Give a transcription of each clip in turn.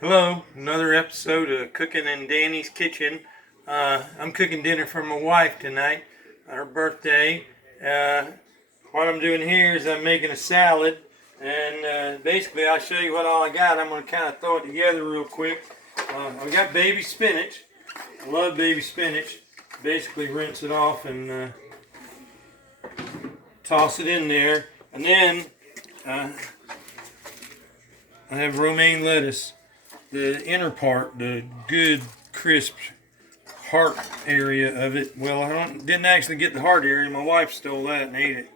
Hello, another episode of Cooking in Danny's Kitchen. I'm cooking dinner for my wife tonight, her birthday. What I'm doing here is I'm making a salad, and basically I'll show you what all I got. I'm going to kind of throw it together real quick. I've got baby spinach. I love baby spinach. Basically rinse it off and toss it in there. And then I have romaine lettuce. The inner part, the good crisp heart area of it. Well, didn't actually get the heart area. My wife stole that and ate it.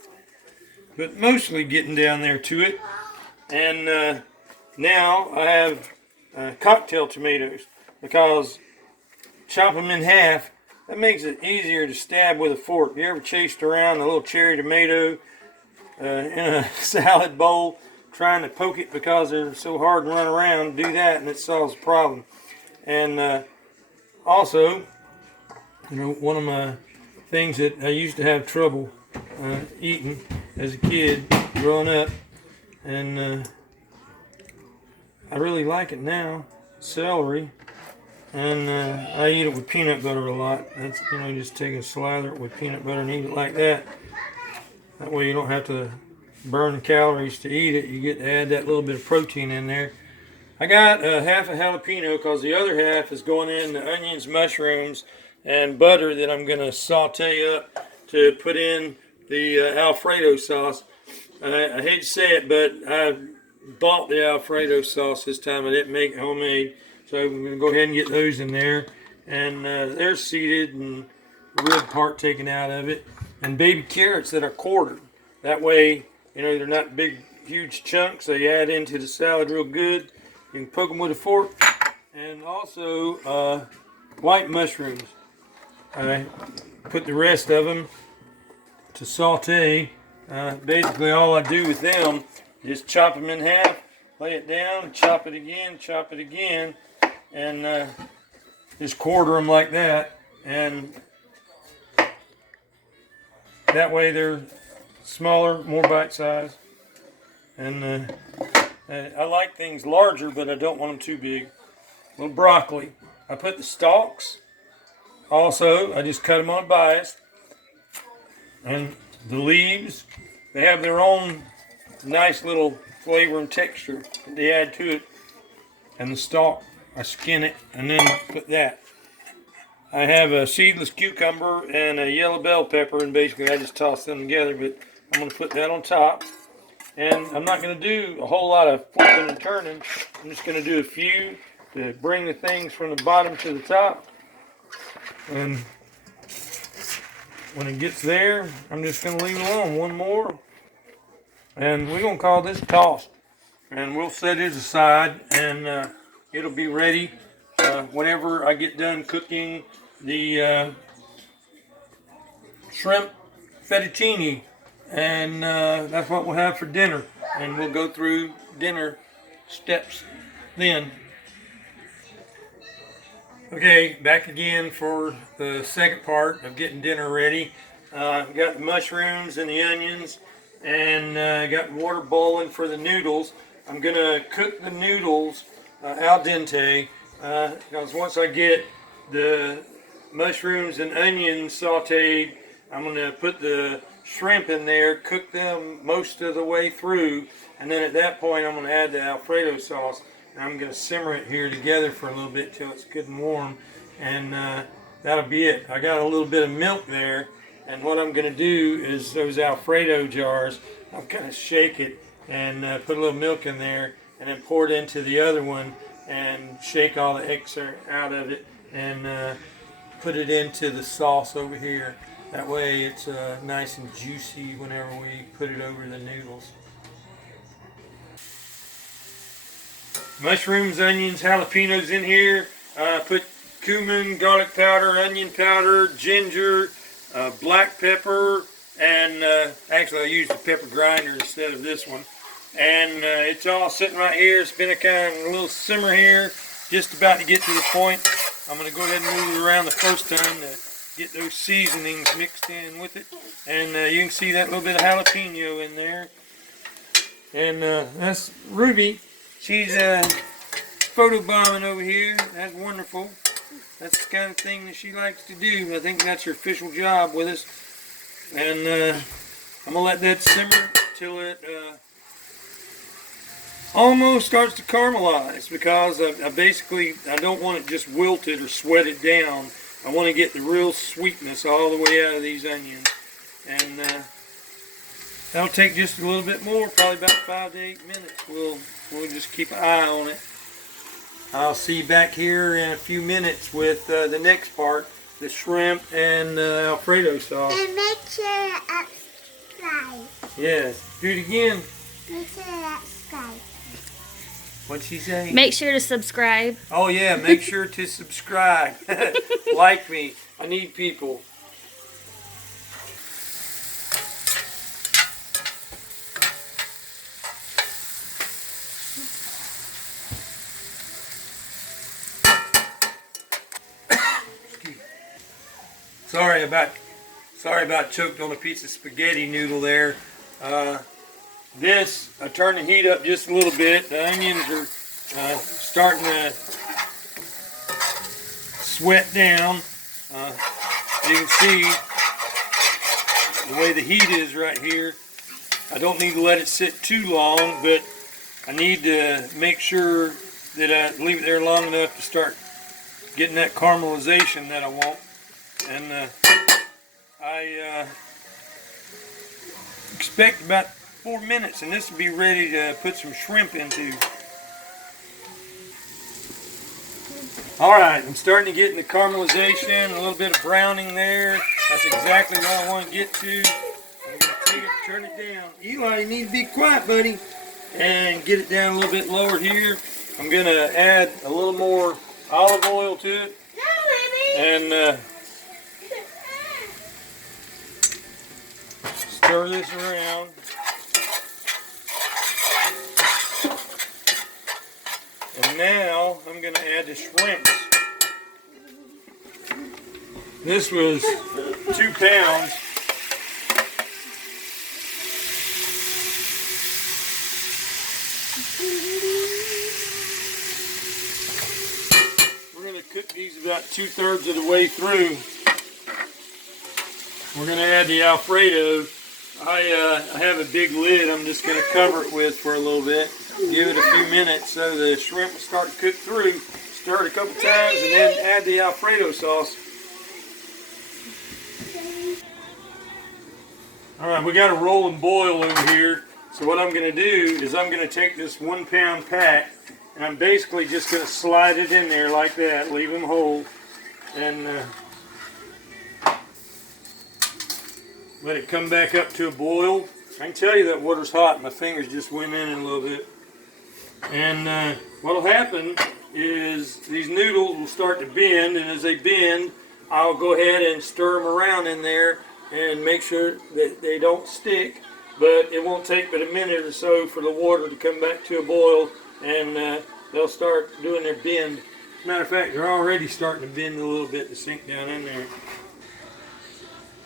But mostly getting down there to it. And now I have cocktail tomatoes, because chop them in half. That makes it easier to stab with a fork. You ever chased around a little cherry tomato in a salad bowl, trying to poke it because they're so hard to run around? Do that and it solves the problem. And also, one of my things that I used to have trouble eating as a kid growing up, and I really like it now, celery. And I eat it with peanut butter a lot. That's, just take a slather with peanut butter and eat it like that. That way you don't have to burn calories to eat it. You get to add that little bit of protein in there. I got half a jalapeno because the other half is going in the onions, mushrooms, and butter that I'm going to saute up to put in the alfredo sauce. I hate to say it, but I bought the alfredo sauce this time. I didn't make it homemade. So I'm going to go ahead and get those in there. And they're seeded and the rib part taken out of it. And baby carrots that are quartered. That way, they're not big, huge chunks. They add into the salad real good. You can poke them with a fork. And also white mushrooms. I put the rest of them to saute. Basically all I do with them is chop them in half, lay it down, chop it again, and just quarter them like that. And that way they're smaller, more bite-sized. And I like things larger, but I don't want them too big. A little broccoli. I put the stalks. Also, I just cut them on a bias. And the leaves, they have their own nice little flavor and texture that they add to it. And the stalk, I skin it and then put that. I have a seedless cucumber and a yellow bell pepper, and basically I just toss them together, but I'm going to put that on top. And I'm not going to do a whole lot of flipping and turning. I'm just going to do a few to bring the things from the bottom to the top. And when it gets there, I'm just going to leave it alone. One more. And we're going to call this tossed. And we'll set it aside, and it'll be ready whenever I get done cooking the shrimp fettuccine. And that's what we'll have for dinner. And we'll go through dinner steps then. Okay, back again for the second part of getting dinner ready. Got the mushrooms and the onions, and got water boiling for the noodles. I'm going to cook the noodles al dente, because once I get the mushrooms and onions sauteed, I'm going to put the shrimp in there, cook them most of the way through, and then at that point I'm going to add the alfredo sauce. And I'm going to simmer it here together for a little bit till it's good and warm, and that'll be it. I got a little bit of milk there, and what I'm going to do is those alfredo jars, I'll kind of shake it and put a little milk in there, and then pour it into the other one and shake all the extra out of it, and put it into the sauce over here. That way it's nice and juicy whenever we put it over the noodles. Mushrooms, onions, jalapenos in here. Put cumin, garlic powder, onion powder, ginger, black pepper, and actually I used the pepper grinder instead of this one. And it's all sitting right here. It's been a little simmer here, just about to get to the point. I'm going to go ahead and move it around the first time to get those seasonings mixed in with it. And you can see that little bit of jalapeno in there. And that's Ruby. She's photobombing over here. That's wonderful. That's the kind of thing that she likes to do. I think that's her official job with us. And I'm going to let that simmer till it almost starts to caramelize, because I don't want it just wilted or sweated down. I want to get the real sweetness all the way out of these onions. And that'll take just a little bit more, probably about 5 to 8 minutes. We'll just keep an eye on it. I'll see you back here in a few minutes with the next part, the shrimp and Alfredo sauce. And make sure to subscribe. Yes, do it again. Make sure to subscribe. What'd she say? Make sure to subscribe. Oh yeah, make sure to subscribe. Like me. I need people. Sorry about choked on a piece of spaghetti noodle there. I turned the heat up just a little bit. The onions are starting to sweat down. You can see the way the heat is right here. I don't need to let it sit too long, but I need to make sure that I leave it there long enough to start getting that caramelization that I want. And I expect about 4 minutes, and this will be ready to put some shrimp into. Alright, I'm starting to get in the caramelization, a little bit of browning there. That's exactly what I want to get to. I'm going to take it, turn it down. Eli, you need to be quiet, buddy. And get it down a little bit lower here. I'm going to add a little more olive oil to it. And stir this around. And now I'm going to add the shrimps. This was 2 pounds. We're going to cook these about 2/3 of the way through. We're going to add the Alfredo. I have a big lid I'm just going to cover it with for a little bit. Give it a few minutes so the shrimp will start to cook through. Stir it a couple times and then add the Alfredo sauce. Alright, we got a rolling boil over here. So what I'm going to do is I'm going to take this 1 pound pack and I'm basically just going to slide it in there like that. Leave them whole. And let it come back up to a boil. I can tell you that water's hot. My fingers just went in it a little bit. And what will happen is these noodles will start to bend, and as they bend, I'll go ahead and stir them around in there and make sure that they don't stick. But it won't take but a minute or so for the water to come back to a boil, and they'll start doing their bend. As a matter of fact, they're already starting to bend a little bit to sink down in there.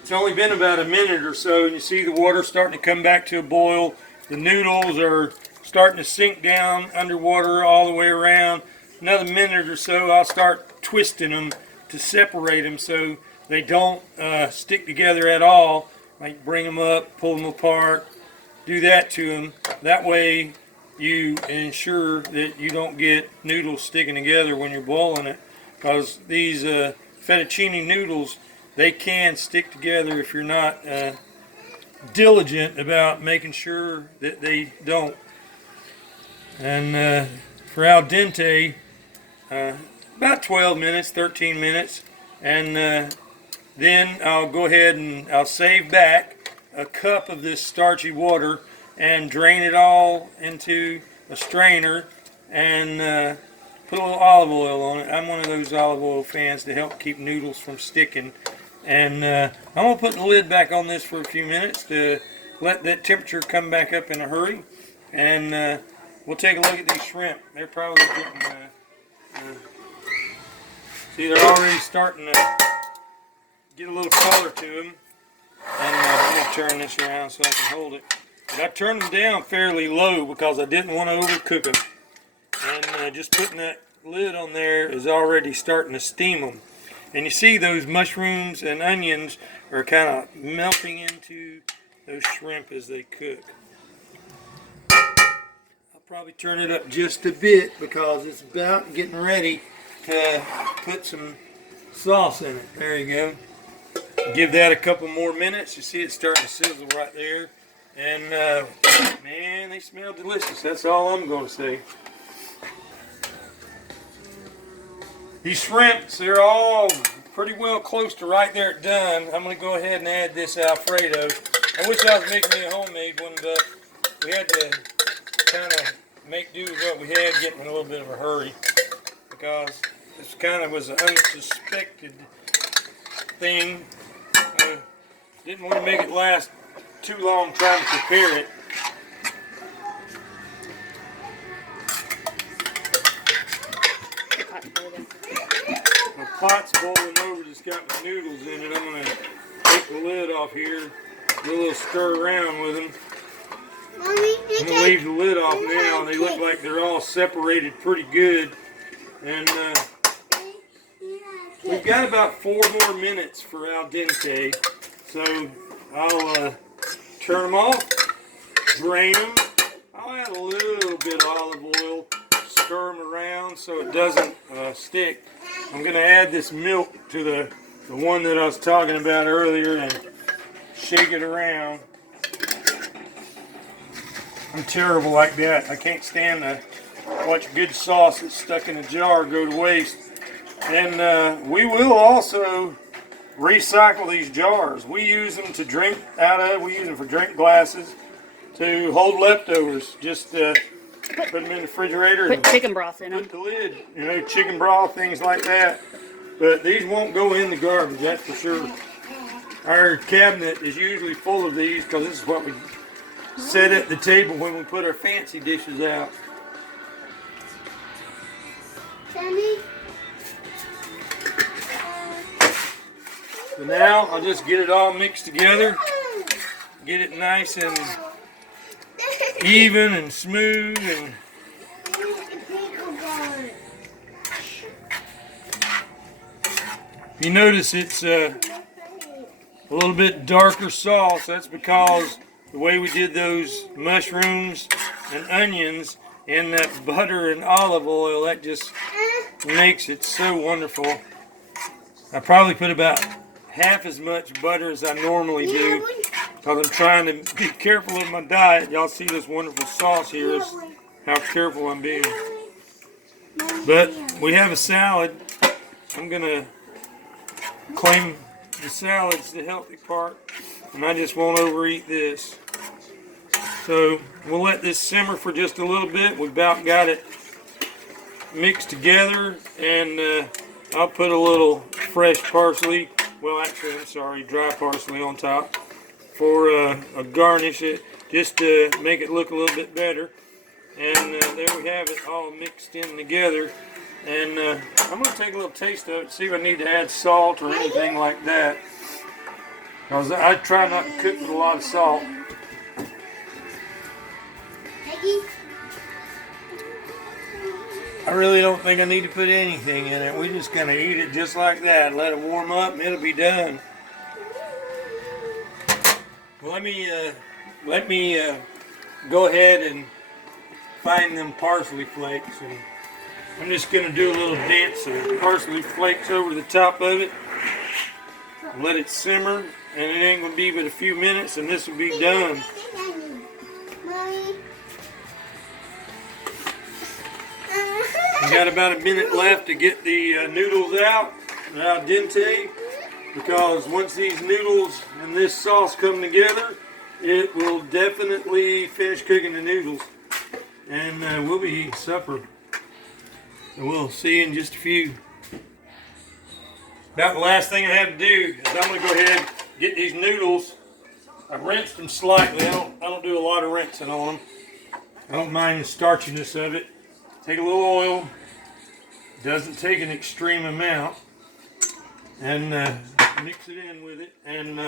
It's only been about a minute or so, and you see the water starting to come back to a boil. The noodles are starting to sink down underwater all the way around. Another minute or so, I'll start twisting them to separate them so they don't stick together at all. Like bring them up, pull them apart, do that to them. That way you ensure that you don't get noodles sticking together when you're boiling it, because these fettuccine noodles, they can stick together if you're not diligent about making sure that they don't. And for al dente, about 12 minutes, 13 minutes. And then I'll go ahead and I'll save back a cup of this starchy water and drain it all into a strainer and put a little olive oil on it. I'm one of those olive oil fans to help keep noodles from sticking. And I'm going to put the lid back on this for a few minutes to let that temperature come back up in a hurry. And we'll take a look at these shrimp. They're probably getting, see, they're already starting to get a little color to them. And I'm going to turn this around so I can hold it. But I turned them down fairly low because I didn't want to overcook them. And just putting that lid on there is already starting to steam them. And you see those mushrooms and onions are kind of melting into those shrimp as they cook. I'll probably turn it up just a bit because it's about getting ready to put some sauce in it. There you go. Give that a couple more minutes. You see it starting to sizzle right there. And man, they smell delicious. That's all I'm going to say. These shrimps, they're all pretty well close to right there done. I'm going to go ahead and add this alfredo. I wish I was making me a homemade one, but we had to kind of make do with what we had, getting in a little bit of a hurry, because this kind of was an unsuspected thing. Didn't want to make it last too long trying to prepare it. My pot's boiling over, just got my noodles in it. I'm going to take the lid off here, do a little stir around with them. I'm going to leave the lid off now. They look like they're all separated pretty good. And we've got about 4 more minutes for al dente. So I'll turn them off, drain them. I'll add a little bit of olive oil, stir them around so it doesn't stick. I'm going to add this milk to the one that I was talking about earlier and shake it around. I'm terrible like that. I can't stand to watch good sauce that's stuck in a jar go to waste. And we will also recycle these jars. We use them to drink out of. We use them for drink glasses to hold leftovers. Just put them in the refrigerator. Put chicken broth in them. Put the lid, you know, chicken broth, things like that. But these won't go in the garbage, that's for sure. Our cabinet is usually full of these because this is what we set at the table when we put our fancy dishes out. Sammy? So now I'll just get it all mixed together, get it nice and even and smooth. And you notice it's a little bit darker sauce. That's because the way we did those mushrooms and onions in that butter and olive oil, that just makes it so wonderful. I probably put about half as much butter as I normally do because I'm trying to be careful of my diet. Y'all see this wonderful sauce here is how careful I'm being. But we have a salad. I'm going to claim the salad's the healthy part, and I just won't overeat this. So we'll let this simmer for just a little bit. We've about got it mixed together, and I'll put a little fresh parsley. Well, actually, I'm sorry, dry parsley on top for a garnish, it just to make it look a little bit better. And there we have it all mixed in together. And I'm going to take a little taste of it, see if I need to add salt or anything like that. Because I try not to cook with a lot of salt. I really don't think I need to put anything in it. We're just going to eat it just like that. Let it warm up and it'll be done. Well, let me go ahead and find them parsley flakes. And I'm just going to do a little dance of parsley flakes over the top of it. Let it simmer. And it ain't going to be but a few minutes and this will be done. We got about a minute left to get the noodles out, al dente, because once these noodles and this sauce come together, it will definitely finish cooking the noodles, and we'll be eating supper. So we'll see you in just a few. About the last thing I have to do is I'm going to go ahead and get these noodles. I rinsed them slightly. I don't do a lot of rinsing on them. I don't mind the starchiness of it. Take a little oil, doesn't take an extreme amount, and mix it in with it, and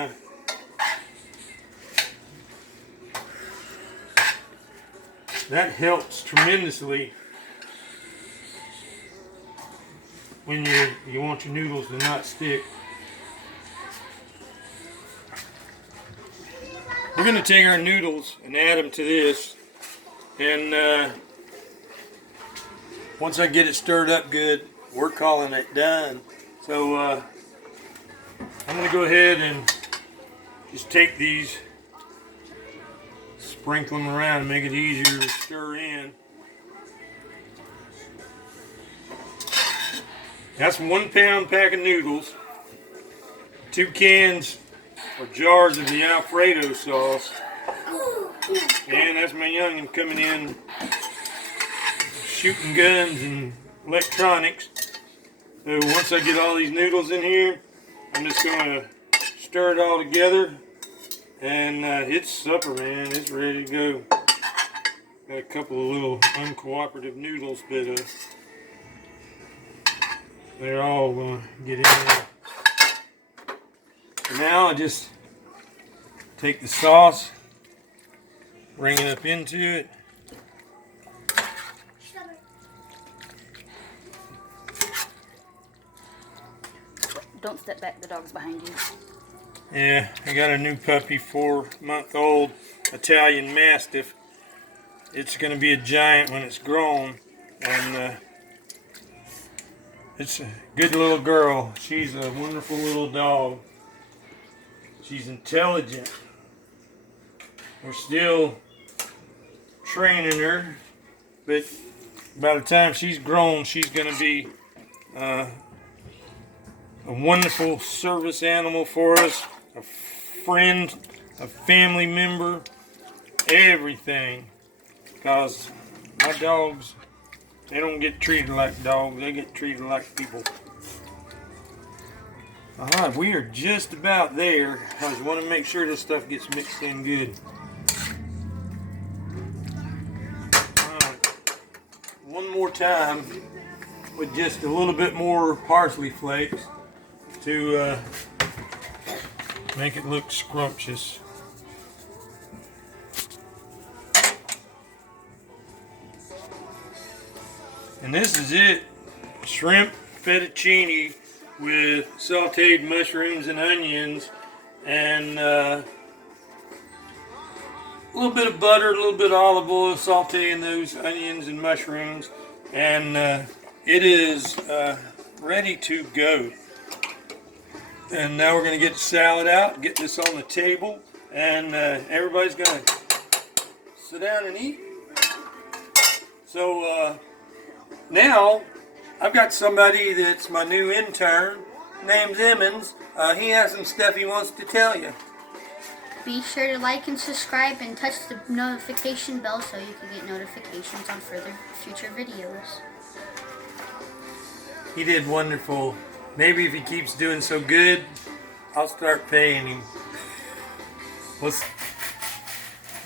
that helps tremendously when you want your noodles to not stick. We're going to take our noodles and add them to this, and once I get it stirred up good, we're calling it done. So I'm going to go ahead and just take these, sprinkle them around and make it easier to stir in. That's 1 pound pack of noodles, 2 cans or jars of the alfredo sauce, and that's my youngin coming in shooting guns and electronics. So once I get all these noodles in here, I'm just going to stir it all together, and it's supper, man. It's ready to go. Got a couple of little uncooperative noodles, but they're all going to get in there. So now I just take the sauce, bring it up into it. Don't step back, the dog's behind you. Yeah, I got a new puppy, 4-month-old Italian Mastiff. It's going to be a giant when it's grown, and it's a good little girl. She's a wonderful little dog. She's intelligent. We're still training her, but by the time she's grown, she's going to be a wonderful service animal for us, a friend, a family member, everything. Because my dogs, they don't get treated like dogs, they get treated like people. Alright, we are just about there. I just want to make sure this stuff gets mixed in good. Alright, one more time with just a little bit more parsley flakes to make it look scrumptious. And this is it, shrimp fettuccine with sauteed mushrooms and onions, and a little bit of butter, a little bit of olive oil, sauteing those onions and mushrooms, and it is ready to go. And now we're going to get the salad out, get this on the table, and everybody's going to sit down and eat. So now I've got somebody that's my new intern, named Emmons. He has some stuff he wants to tell you. Be sure to like and subscribe and touch the notification bell so you can get notifications on future videos. He did wonderful. Maybe if he keeps doing so good, I'll start paying him. We're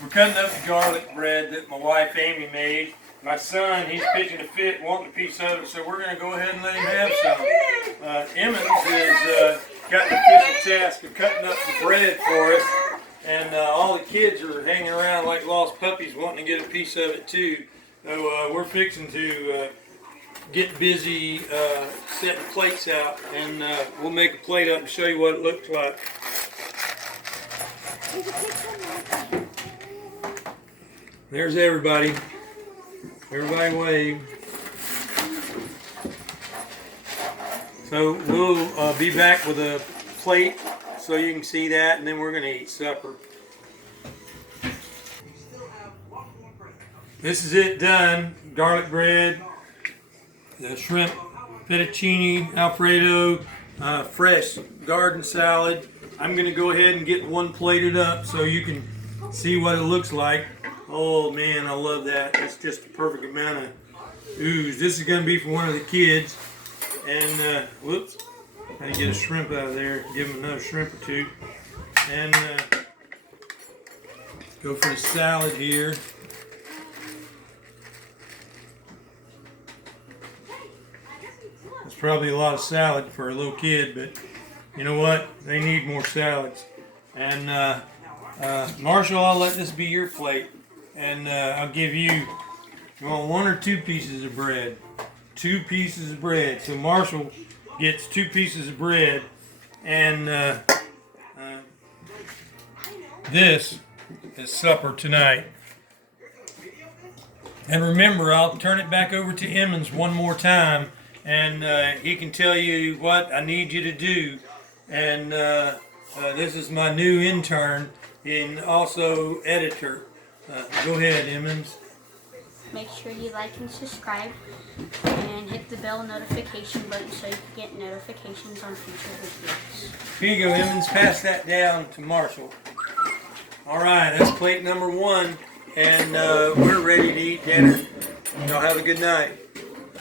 cutting up the garlic bread that my wife Amy made. My son, he's pitching a fit, wanting a piece of it, so we're going to go ahead and let him have some. Emmons has got the official task of cutting up the bread for us, and all the kids are hanging around like lost puppies wanting to get a piece of it too. So we're fixing to get busy setting plates out, and we'll make a plate up and show you what it looks like. There's everybody. Everybody wave. So we'll be back with a plate so you can see that, and then we're going to eat supper. This is it done. Garlic bread, the shrimp fettuccine alfredo, fresh garden salad. I'm going to go ahead and get one plated up so you can see what it looks like. Oh man, I love that. That's just the perfect amount of ooze. This is going to be for one of the kids. And whoops, I get a shrimp out of there. Give him another shrimp or two. And go for the salad here. That's probably a lot of salad for a little kid, but you know what? They need more salads. And Marshall, I'll let this be your plate. And I'll give you want 1 or 2 pieces of bread? 2 pieces of bread. So Marshall gets 2 pieces of bread, and this is supper tonight. And remember, I'll turn it back over to Emmons one more time, and he can tell you what I need you to do. And this is my new intern and also editor. Go ahead, Emmons. Make sure you like and subscribe and hit the bell notification button so you can get notifications on future videos. Here you go, Emmons. Pass that down to Marshall. All right, that's plate number 1, and we're ready to eat dinner. Y'all have a good night.